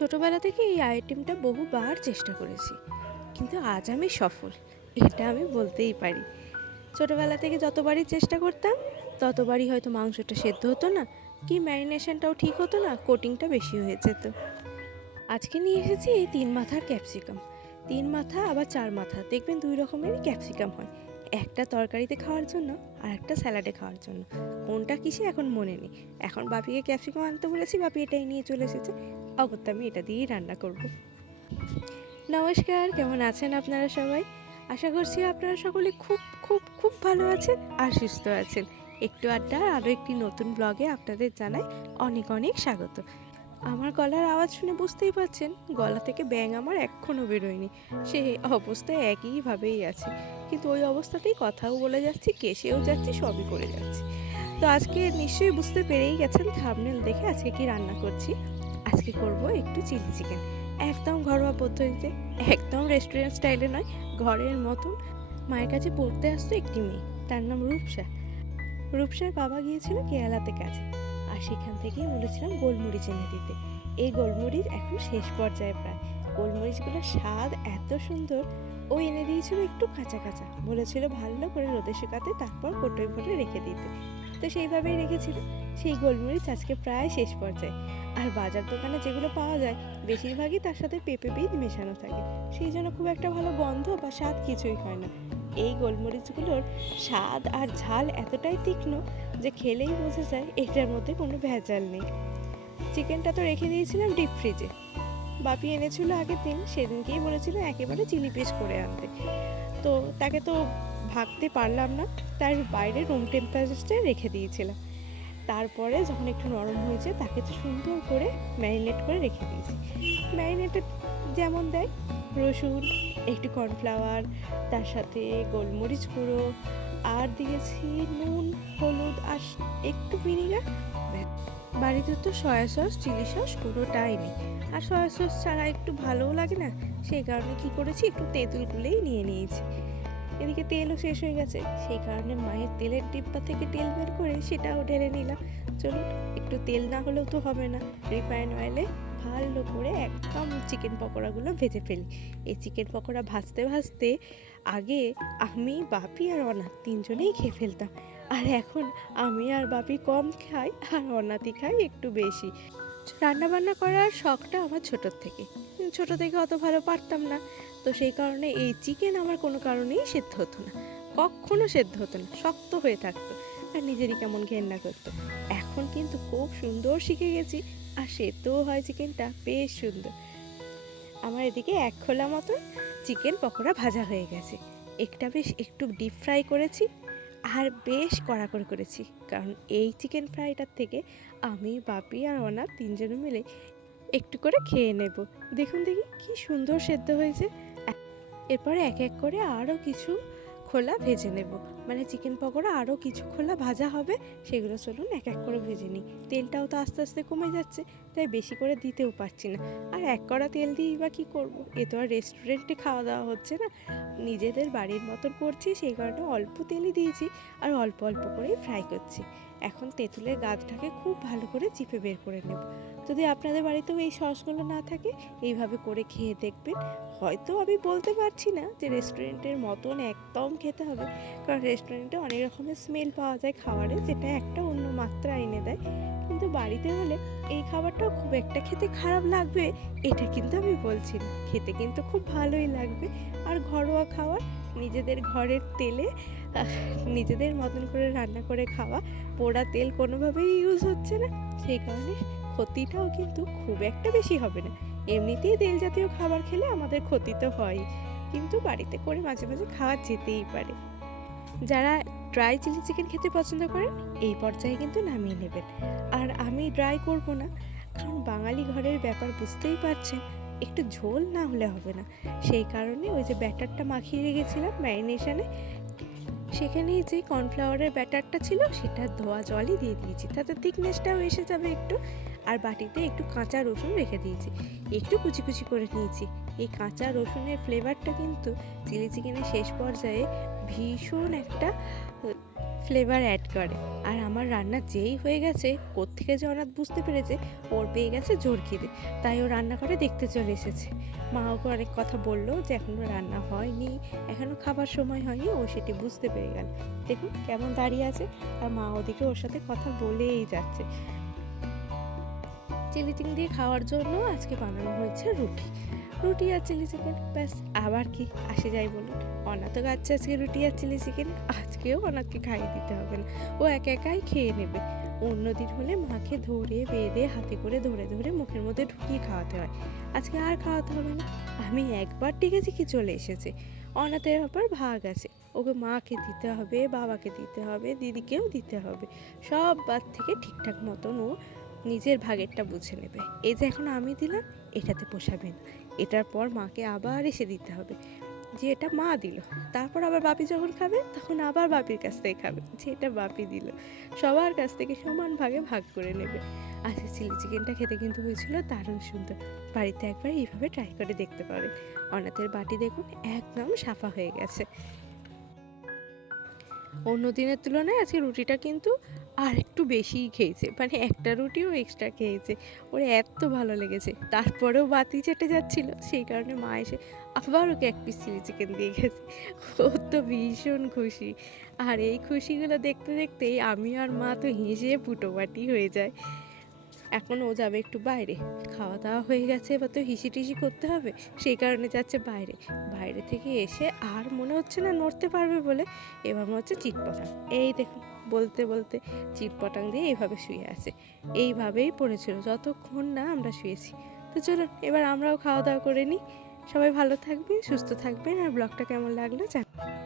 ছোটবেলা থেকে এই আইটেমটা বহুবার চেষ্টা করেছি, কিন্তু আজ আমি সফল, এটা আমি বলতেই পারি। ছোটবেলা থেকে যতবারই চেষ্টা করতাম ততবারই হয়তো মাংসটা সেদ্ধ হতো না, কি ম্যারিনেশনটাও ঠিক হতো না, কোটিংটা বেশি হয়ে যেত। আজকে নিয়ে এসেছি এই 3 মাথার ক্যাপসিকাম। 3 মাথা আবার 4 মাথা, দেখবেন 2 রকমেরই ক্যাপসিকাম হয়, একটা তরকারিতে খাওয়ার জন্য আর একটা স্যালাডে খাওয়ার জন্য। কোনটা কিসে এখন মনে নেই। এখন বাপিকে ক্যাপসিকাম আনতে বলেছি, বাপি এটাই নিয়ে চলে এসেছে। অগত্যা আমি এটা দিয়েই রান্না করব। নমস্কার, কেমন আছেন আপনারা সবাই? আশা করছি আপনারা সকলে খুব খুব খুব ভালো আছেন আর সুস্থ আছেন। একটু আড্ডার আরও একটি নতুন ব্লগে আপনাদের জানাই অনেক অনেক স্বাগত। আমার গলার আওয়াজ শুনে বুঝতেই পারছেন, গলা থেকে ব্যাঙ আমার এখনও বেরোয়নি, সে অবস্থায় একইভাবেই আছে। কিন্তু ওই অবস্থাতেই কথাও বলে যাচ্ছি, কেসেও যাচ্ছি, সবই করে যাচ্ছি। তো আজকে নিশ্চয়ই বুঝতে পেরেই গেছেন থাম্বনেল দেখে আজকে কি রান্না করছি। আজকে করব একটু চিলি চিকেন, একদম ঘরোয়া পদ্ধতিতে, একদম রেস্টুরেন্ট স্টাইলে নয়, ঘরের মতন। মায়ের কাছে পড়তে আসতো একটি মেয়ে, তার নাম রূপসা। রূপসার বাবা গিয়েছিল কেরালাতে কাজে, আর সেখান থেকেই বলেছিলাম গোলমরিচ এনে দিতে। এই গোলমরিচ এখন শেষ পর্যায়ে প্রায়। গোলমরিচগুলোর স্বাদ এত সুন্দর, ও এনে দিয়েছিল একটু কাঁচা কাঁচা, বলেছিল ভালো করে রোদে শুকাতে, তারপর কোটোয় ভরে রেখে দিতে। তো সেইভাবেই রেখেছিল। সেই গোলমরিচ আজকে প্রায় শেষ পর্যায়ে। আর বাজার দোকানে যেগুলো পাওয়া যায় বেশিরভাগই তার সাথে পেঁপে বীজ মেশানো থাকে, সেই জন্য খুব একটা ভালো গন্ধ বা স্বাদ কিছুই হয় না। এই গোলমরিচগুলোর স্বাদ আর ঝাল এতটাই তীক্ষ্ণ যে খেলেই বোঝা যায় এটার মধ্যে কোনো ভেজাল নেই। চিকেনটা তো রেখে দিয়েছিলাম ডিপ ফ্রিজে। বাপি এনেছিল আগের দিন, সেদিনকেই বলেছিল একেবারে চিলি পিস করে আনতে। তো তাকে তো ভাগতে পারলাম না, তার বাইরে রুম টেম্পারেচারে রেখে দিয়েছিলাম। তারপরে যখন একটু নরম হয়েছে তাকে তো সুন্দর করে ম্যারিনেট করে রেখে দিয়েছি। ম্যারিনেটেড যেমন দেয়, রসুন, একটু কর্নফ্লাওয়ার, তার সাথে গোলমরিচ গুঁড়ো, আর দিয়েছি নুন, হলুদ আর একটু ভিনিগার। বাড়িতে তো সয়া সস, চিলি সস কোনোটাই নেই, আর সয়া সস ছাড়া একটু ভালোও লাগে না। সেই কারণে কি করেছি, একটু তেঁতুল গুলেই নিয়ে নিয়েছি। এদিকে তেলও শেষ হয়ে গেছে, সেই কারণে মায়ের তেলের ডিব্বা থেকে তেল বের করে সেটাও ঢেলে নিলাম। চলুন, একটু তেল না হলেও তো হবে না, রিফাইন অয়েলে ভালো করে একদম চিকেন পকোড়াগুলো ভেজে ফেলি। এই চিকেন পকোড়া ভাজতে ভাজতে আগে আমি, বাপি আর অনাথ তিনজনেই খেয়ে ফেলতাম, আর এখন আমি আর বাপি কম খাই আর অনাথই খাই একটু বেশি। রান্নাবান্না করার শখটা আমার ছোটোর থেকে, অত ভালো পারতাম না। তো সেই কারণে এই চিকেন আমার কোনো কারণেই সেদ্ধ হতো না, কখনো সেদ্ধ হতো না, শক্ত হয়ে থাকতো আর নিজেরই কেমন ঘেন্না করতো। এখন কিন্তু খুব সুন্দর শিখে গেছি, আর সেদ্ধও হয় চিকেনটা বেশ সুন্দর। আমার এদিকে 1 খোলা মতন চিকেন পকোড়া ভাজা হয়ে গেছে। একটা বেশ একটু ডিপ ফ্রাই করেছি, আর বেশ কড়া করে করেছি, কারণ এই চিকেন ফ্রাইটার থেকে আমি, বাপি আর অনাথ তিনজনে মিলে একটু করে খেয়ে নেব। দেখুন দেখি কি সুন্দর সেদ্ধ হয়েছে। এরপরে এক এক করে আরও কিছু খোলা ভেজে নেব, মানে চিকেন পকোড়া আরও কিছু খোলা ভাজা হবে, সেগুলো চলুন এক এক করে ভেজে নিই। তেলটাও তো আস্তে আস্তে কমে যাচ্ছে, তাই বেশি করে দিতেও পারছি না। আর এক কড়া তেল দিয়েই বা কী করবো, এ তো আর রেস্টুরেন্টে খাওয়া দাওয়া হচ্ছে না, নিজেদের বাড়ির মতন করছি, সেই কারণে অল্প তেলই দিয়েছি আর অল্প অল্প করেই ফ্রাই করছি। এখন তেঁতুলের গাছটাকে খুব ভালো করে চিপে বের করে নেব। যদি আপনাদের বাড়িতেও এই সসগুলো না থাকে, এইভাবে করে খেয়ে দেখবেন। হয়তো আমি বলতে পারছি না যে রেস্টুরেন্টের মতন একদম খেতে হবে, কারণ রেস্টুরেন্টে অনেক রকমের স্মেল পাওয়া যায় খাবারে, যেটা একটা অন্য মাত্রা এনে দেয়। কিন্তু বাড়িতে হলে এই খাবারটাও খুব একটা খেতে খারাপ লাগবে এটা কিন্তু আমি বলছি না, খেতে কিন্তু খুব ভালোই লাগবে। আর ঘরোয়া খাবার, নিজেদের ঘরের তেলে নিজেদের মতন করে রান্না করে খাওয়া, পোড়া তেল কোনোভাবেই ইউজ হচ্ছে না, সেই কারণে ক্ষতিটাও কিন্তু খুব একটা বেশি হবে না। এমনিতেই তেল জাতীয় খাবার খেলে আমাদের ক্ষতি তো হয়, কিন্তু বাড়িতে করে মাঝে মাঝে খাওয়া যেতেই পারে। যারা ড্রাই চিলি চিকেন খেতে পছন্দ করেন এই পর্যায়ে কিন্তু নামিয়ে নেবেন। আর আমি ড্রাই করব না, কারণ বাঙালি ঘরের ব্যাপার বুঝতেই পারছেন, একটু ঝোল না হলে হবে না। সেই কারণে ওই যে ব্যাটারটা মাখিয়ে রেখেছিলাম ম্যারিনেশনে, সেখানেই যে কর্নফ্লাওয়ারের ব্যাটারটা ছিল সেটা ধোয়া জলই দিয়ে দিয়েছি, তাতে থিকনেসটাও এসে যাবে একটু। আর বাটিতে একটু কাঁচা রসুন রেখে দিয়েছি, একটু কুচি কুচি করে নিয়েছি। এই কাঁচা রসুনের ফ্লেভারটা কিন্তু চিলি চিকেনের শেষ পর্যায়ে ভীষণ একটা ফ্লেভার অ্যাড করে। আর আমার রান্না যেই হয়ে গেছে, কোত্থেকে যে অনাথ বুঝতে পেরেছে ওর পেয়ে গেছে জোর খিদে, তাই ও রান্না করে দেখতে চলে এসেছে। মা ওকে অনেক কথা বললো যে এখনও রান্না হয়নি, এখনও খাবার সময় হয়নি, ও সেটি বুঝতে পেরে গেল। দেখুন কেমন দাঁড়িয়ে আছে, আর মা ওদিকে ওর সাথে কথা বলেই যাচ্ছে। চিলি চিকেন দিয়ে খাওয়ার জন্য আজকে বানানো হয়েছে রুটি। রুটি আর চিলি চিকেন, ব্যাস। আবার কি আসে যাই বলুন, অনাথ গাচ্ছে আজকে রুটি আর চিলি চিকেন, আজকেও অনাথকে খাইয়ে দিতে হবে না, ও একা একাই খেয়ে নেবে। অন্যদিন হলে মাকে ধরে বেঁধে হাতে করে ধরে ধরে মুখের মধ্যে ঢুকিয়ে খাওয়াতে হয়, আজকে আর খাওয়াতে হবে না। আমি একবার ডেকেছি কি চলে এসেছে। অনাথের ব্যাপার ভাগ আছে, ওকে মাকে দিতে হবে, বাবাকে দিতে হবে, দিদিকেও দিতে হবে, সব বাদ থেকে ঠিকঠাক মতন ও নিজের ভাগেরটা বুঝে নেবে। এই যে এখন আমি দিলাম, এটাতে পোষাবে না, এটার পর মাকে আবার এসে দিতে হবে যে এটা মা দিল, তারপর আবার বাপি যখন খাবে তখন আবার বাপির কাছ থেকে খাবে যে এটা বাপি দিল। সবার কাছ থেকে সমান ভাগে ভাগ করে নেবে। আজকে চিলি চিকেনটা খেতে কিন্তু হয়েছিল দারুণ সুন্দর। বাড়িতে একবার এইভাবে ট্রাই করে দেখতে পারেন। অনাথের বাটি দেখুন একদম সাফা হয়ে গেছে। অন্য দিনের তুলনায় আজকে রুটিটা কিন্তু আর একটু বেশিই খেয়েছে, মানে একটা রুটিও এক্সট্রা খেয়েছে, ওর এত ভালো লেগেছে। তারপরেও বাতি চেটে যাচ্ছিল, সেই কারণে মা এসে আবার ওকে এক পিস চিলি চিকেন দিয়ে গেছে। ও তো ভীষণ খুশি। আর এই খুশিগুলো দেখতে দেখতেই আমি আর মা তো হেসে পুটোপাটি হয়ে যায়। এখন ও যাবে একটু বাইরে, খাওয়া দাওয়া হয়ে গেছে, এবার তো হিসি টিসি করতে হবে, সেই কারণে যাচ্ছে বাইরে। বাইরে থেকে এসে আর মনে হচ্ছে না নড়তে পারবে বলে এবার মনে হচ্ছে চিটপটাং। এই দেখুন, বলতে বলতে চিটপটাং দিয়ে এইভাবে শুয়ে আছে। এইভাবেই পড়েছিল যতক্ষণ না আমরা শুয়েছি। তো চলুন এবার আমরাও খাওয়া দাওয়া করে নিই। সবাই ভালো থাকবেন, সুস্থ থাকবেন, আর ব্লগটা কেমন লাগলো জানাবেন।